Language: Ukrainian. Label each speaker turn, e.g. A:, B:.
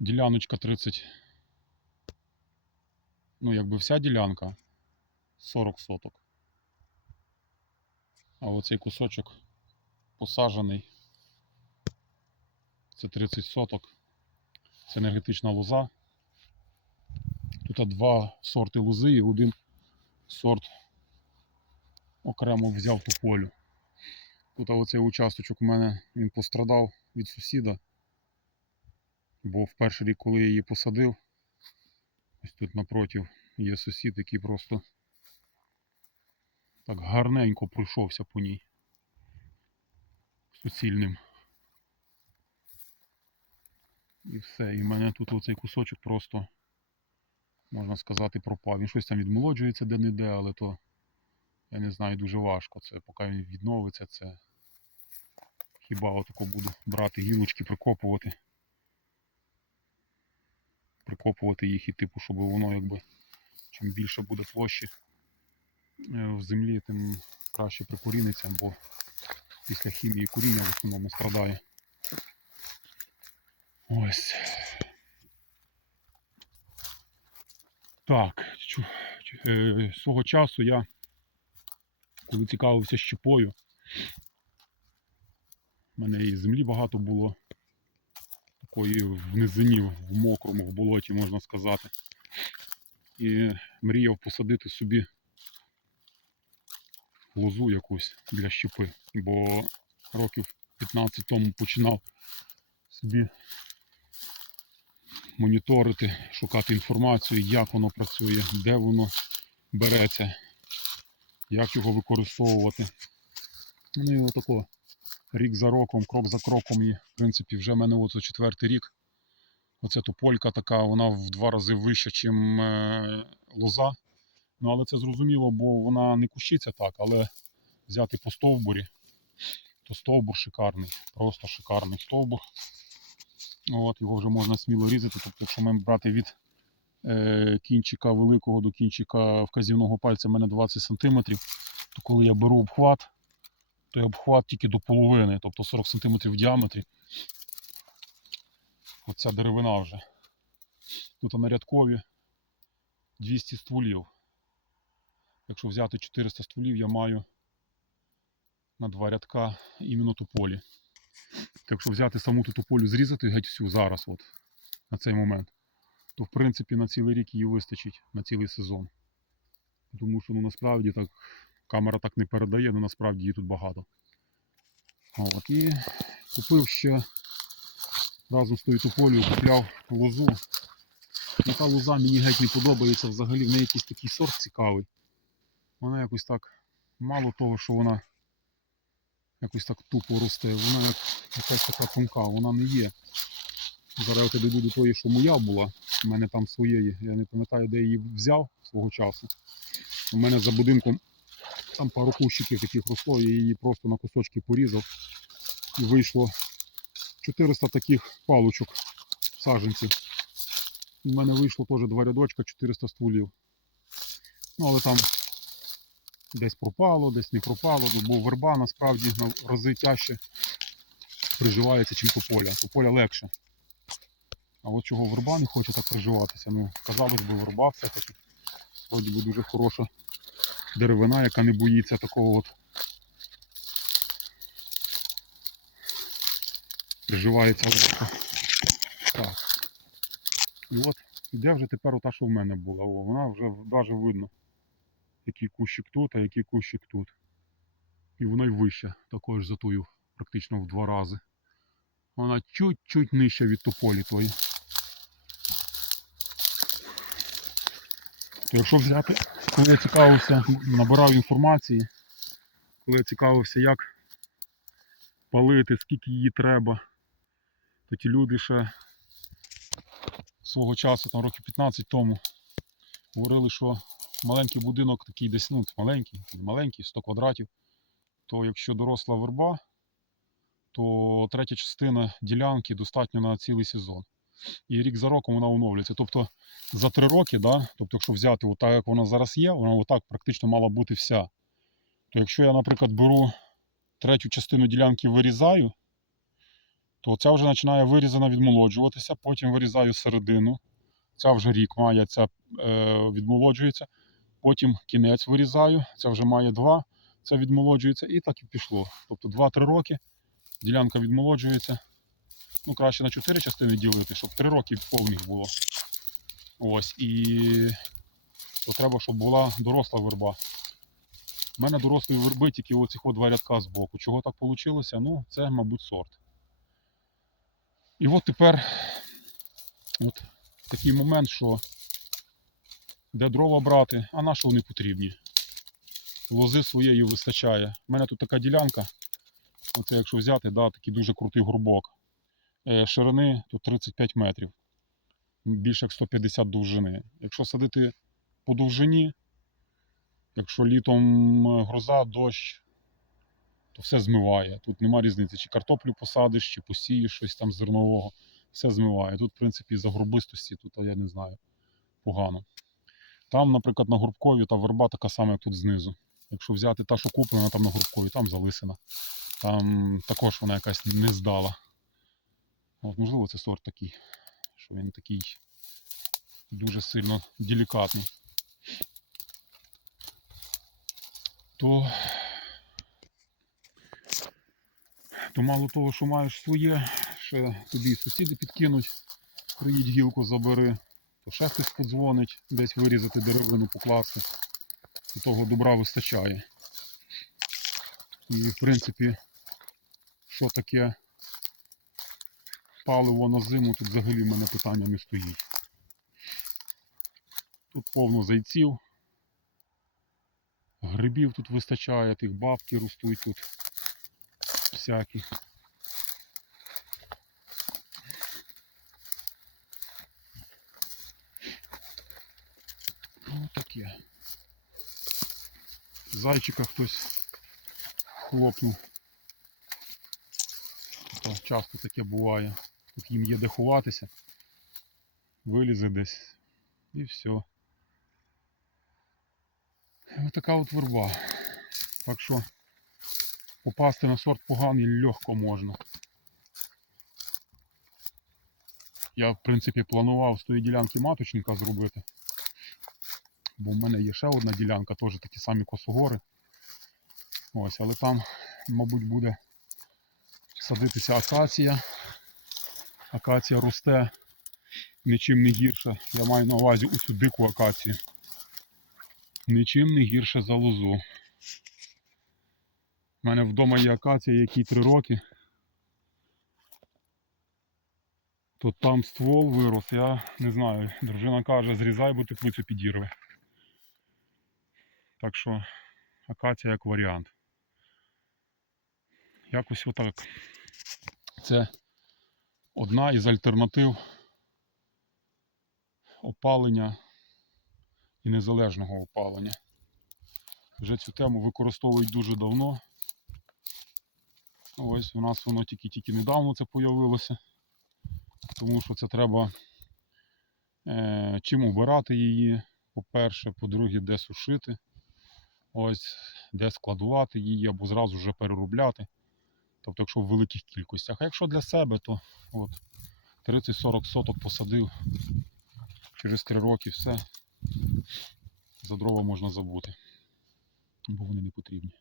A: діляночка 30. Ну, якби вся ділянка 40 соток. А оцей кусочок посаджений. Це 30 соток. Це енергетична лоза. Тут два сорти лози і один сорт окремо взяв ту полю. Тут оцей участочок у мене він пострадав від сусіда. Бо в перший рік, коли я її посадив, ось тут напротив є сусід, який просто так гарненько пройшовся по ній. Суцільним. І все. І в мене тут оцей кусочок просто, можна сказати, пропав. Він щось там відмолоджується де-не-де, але то, я не знаю, дуже важко. Це поки він відновиться, це хіба отако буду брати гілочки, прикопувати. Прикопувати їх і типу, щоб воно якби чим більше буде площі е, в землі, тим краще прикоріниться, бо після хімії коріння в основному страдає. Ось. Так, е, свого часу я, коли цікавився щепою, в мене і землі багато було, такої в низині, в мокрому, в болоті, можна сказати. І мріяв посадити собі лозу якусь для щепи, бо років 15 тому починав собі моніторити, шукати інформацію, як воно працює, де воно береться, як його використовувати. Ну і отако рік за роком, крок за кроком, і в принципі вже в мене оце четвертий рік. Оце тополька така, вона в два рази вища, ніж лоза. Ну, але це зрозуміло, бо вона не кущиться так, але взяти по стовбурі, то стовбур шикарний, просто шикарний стовбур. От, його вже можна сміло різати. Тобто, якщо ми брати від е, кінчика великого до кінчика вказівного пальця в мене 20 см, то коли я беру обхват, то обхват тільки до половини, тобто 40 см в діаметрі. Оця деревина вже. Тут на рядкові 200 стволів. Якщо взяти 400 стволів, я маю на два рядка іменно тополі. Якщо взяти саму ту тополю, зрізати геть всю зараз, от, на цей момент, то в принципі на цілий рік її вистачить на цілий сезон. Тому що ну, насправді так камера так не передає, але насправді її тут багато. От, і купив ще разом з тою тополею, купляв лозу. Ну, та лоза мені геть не подобається взагалі, в неї якийсь такий сорт цікавий. Вона якось так, мало того, що вона якось так тупо росте, вона як якась така тонка, вона не є. Зараз я дійду до тої, що моя була. У мене там своєї, я не пам'ятаю, де я її взяв свого часу. У мене за будинком там пару кущиків таких росло, я її просто на кусочки порізав. І вийшло 400 таких палочок саджанців. У мене вийшло теж два рядочка, 400 стволів. Ну, але там десь пропало, десь не пропало, ну, бо верба насправді на рази тяжче приживається, чим тополя. Тополя легше. А от чого верба не хоче так приживатися, ну, казалось би, верба все-таки. Вроді би дуже хороша деревина, яка не боїться такого от приживається легко. Так. От іде вже тепер ота, що в мене була. О, вона вже навіть видно, який кущик тут, а який кущик тут. І вона й вища, також за тою, практично в два рази. Вона чуть-чуть нижча від тополі тої. То якщо взяти, коли я цікавився, набирав інформації, коли я цікавився, як палити, скільки її треба, то ті люди ще свого часу, там років 15 тому, говорили, що маленький будинок такий десь, ну, маленький, маленький, 100 квадратів, то якщо доросла верба, то третя частина ділянки достатньо на цілий сезон. І рік за роком вона оновлюється. Тобто за три роки, да, тобто, якщо взяти отак, як вона зараз є, вона отак практично мала бути вся. То якщо я, наприклад, беру третю частину ділянки вирізаю, то ця вже починає вирізана відмолоджуватися, потім вирізаю середину. Ця вже рік має, ця е, відмолоджується. Потім кінець вирізаю, ця вже має два, це відмолоджується, і так і пішло. Тобто 2-3 роки ділянка відмолоджується. Ну, краще на 4 частини ділити, щоб 3 роки повних було. Ось, і то треба, щоб була доросла верба. У мене дорослої верби тільки оці два рядка з боку. Чого так вийшло? Ну, це, мабуть, сорт. І от тепер от такий момент, що де дрова брати, а на що вони потрібні. Лози своєї вистачає. У мене тут така ділянка. Оце якщо взяти, да, такий дуже крутий горбок. Е, Ширини тут 35 метрів. Більше як 150 довжини. Якщо садити по довжині, якщо літом е, гроза, дощ, то все змиває. Тут нема різниці, чи картоплю посадиш, чи посієш щось там зернового. Все змиває. Тут, в принципі, за горбистості, тут, я не знаю, погано. Там, наприклад, на Горбкові та верба така сама, як тут знизу. Якщо взяти та, що куплена там на Горбкові, там залисина. Там також вона якась не здала. От, можливо, це сорт такий, що він такий дуже сильно делікатний. То, то мало того, що маєш своє, ще тобі сусіди підкинуть, приїдь гілку забери, то ще хтось подзвонить, десь вирізати деревину, покласти. То того добра вистачає. І в принципі, що таке паливо на зиму, тут взагалі в мене питання не стоїть. Тут повно зайців, грибів тут вистачає, тих бабки ростуть тут всякі. Ну таке. Зайчика хтось хлопнув. Часто таке буває. Тут їм є де ховатися. Вилізе десь. І все. Ось така от верба. Так що попасти на сорт поганий легко можна. Я, в принципі, планував з тої ділянки маточника зробити. Бо в мене є ще одна ділянка, теж такі самі косогори. Ось, але там, мабуть, буде садитися акація. Акація росте нічим не гірше. Я маю на увазі оцю дику акацію. Нічим не гірше за лозу. У мене вдома є акація, якій 3 роки. То там ствол вирос, я не знаю. Дружина каже, зрізай, бо теплицю підірве. Так що акація як варіант. Якось отак. Це одна із альтернатив опалення і незалежного опалення. Вже цю тему використовують дуже давно. Ось у нас воно тільки-тільки недавно це появилося. Тому що це треба е, чим убирати її, по-перше, по-друге, де сушити. Ось, де складувати її або зразу вже переробляти. Тобто, якщо в великих кількостях. А якщо для себе, то от 30-40 соток посадив. Через 3 роки все. За дрова можна забути. Бо вони не потрібні.